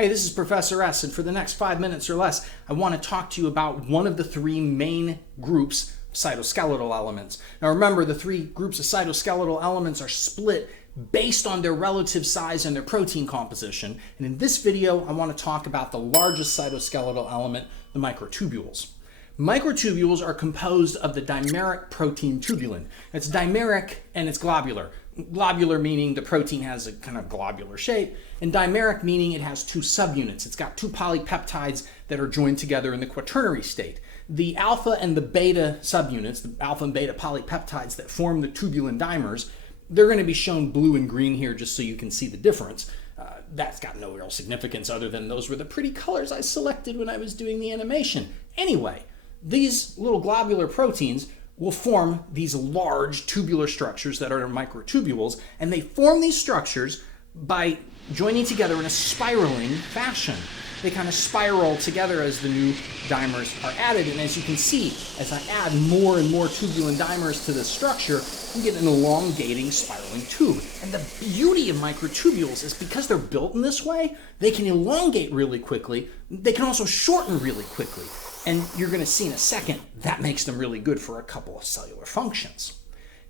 Hey, this is Professor S, and for the next 5 minutes or less, I want to talk to you about one of the three main groups of cytoskeletal elements. Now remember, the three groups of cytoskeletal elements are split based on their relative size and their protein composition. And in this video, I want to talk about the largest cytoskeletal element, the microtubules. Microtubules are composed of the dimeric protein tubulin. It's dimeric and it's globular. Globular meaning the protein has a kind of globular shape, and dimeric meaning it has two subunits. It's got two polypeptides that are joined together in the quaternary state. The alpha and the beta subunits, the alpha and beta polypeptides that form the tubulin dimers, they're going to be shown blue and green here just so you can see the difference. That's got no real significance other than those were the pretty colors I selected when I was doing the animation. Anyway, these little globular proteins will form these large tubular structures that are microtubules, and they form these structures by joining together in a spiraling fashion. They kind of spiral together as the new dimers are added, and as you can see, as I add more and more tubulin dimers to this structure, we get an elongating spiraling tube. And the beauty of microtubules is because they're built in this way, they can elongate really quickly. They can also shorten really quickly. And you're going to see in a second, that makes them really good for a couple of cellular functions.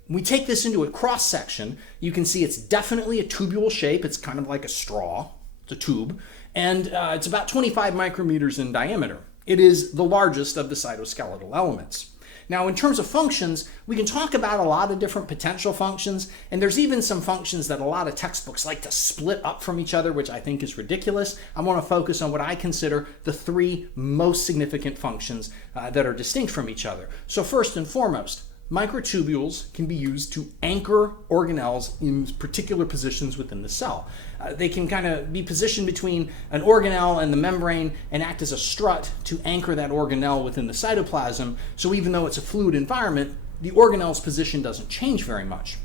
When we take this into a cross section, you can see it's definitely a tubule shape. It's kind of like a straw. It's a tube. And it's about 25 micrometers in diameter. It is the largest of the cytoskeletal elements. Now, in terms of functions, we can talk about a lot of different potential functions, and there's even some functions that a lot of textbooks like to split up from each other, which I think is ridiculous. I want to focus on what I consider the three most significant functions that are distinct from each other. So first and foremost, microtubules can be used to anchor organelles in particular positions within the cell. They can kind of be positioned between an organelle and the membrane and act as a strut to anchor that organelle within the cytoplasm. So even though it's a fluid environment, the organelle's position doesn't change very much.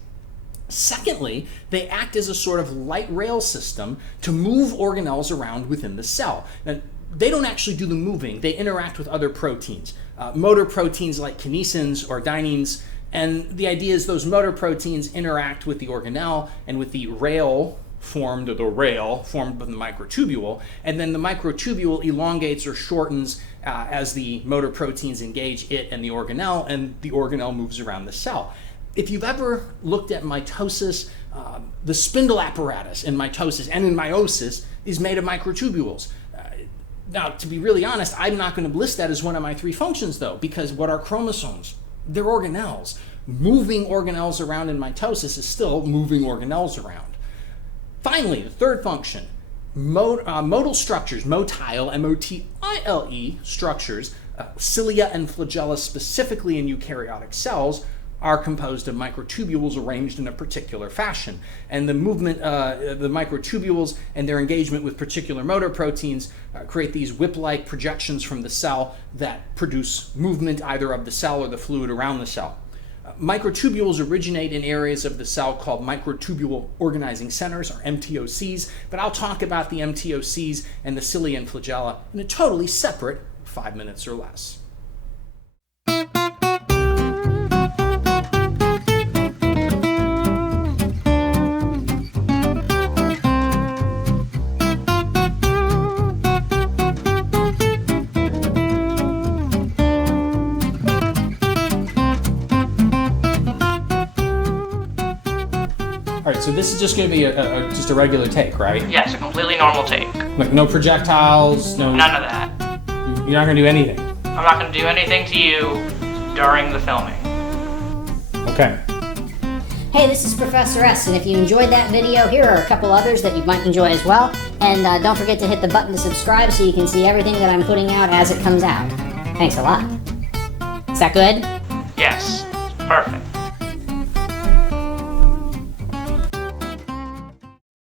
Secondly, they act as a sort of light rail system to move organelles around within the cell. Now, they don't actually do the moving, they interact with other proteins. Motor proteins like kinesins or dyneins, and the idea is those motor proteins interact with the organelle and with the rail formed, or the rail formed by the microtubule, and then the microtubule elongates or shortens as the motor proteins engage it and the organelle moves around the cell. If you've ever looked at mitosis, the spindle apparatus in mitosis and in meiosis is made of microtubules. Now, to be really honest, I'm not going to list that as one of my three functions, though, because what are chromosomes? They're organelles. Moving organelles around in mitosis is still moving organelles around. Finally, the third function, modal structures, motile, M-O-T-I-L-E structures, cilia and flagella specifically in eukaryotic cells, are composed of microtubules arranged in a particular fashion. And the movement of the microtubules and their engagement with particular motor proteins create these whip-like projections from the cell that produce movement either of the cell or the fluid around the cell. Microtubules originate in areas of the cell called microtubule organizing centers, or MTOCs, but I'll talk about the MTOCs and the cilia and flagella in a totally separate 5 minutes or less. All right, so this is just going to be just a regular take, right? Yes, a completely normal take. Like no projectiles, no... None of that. You're not going to do anything? I'm not going to do anything to you during the filming. Okay. Hey, this is Professor S, and if you enjoyed that video, here are a couple others that you might enjoy as well. And don't forget to hit the button to subscribe so you can see everything that I'm putting out as it comes out. Thanks a lot. Is that good? Yes, perfect.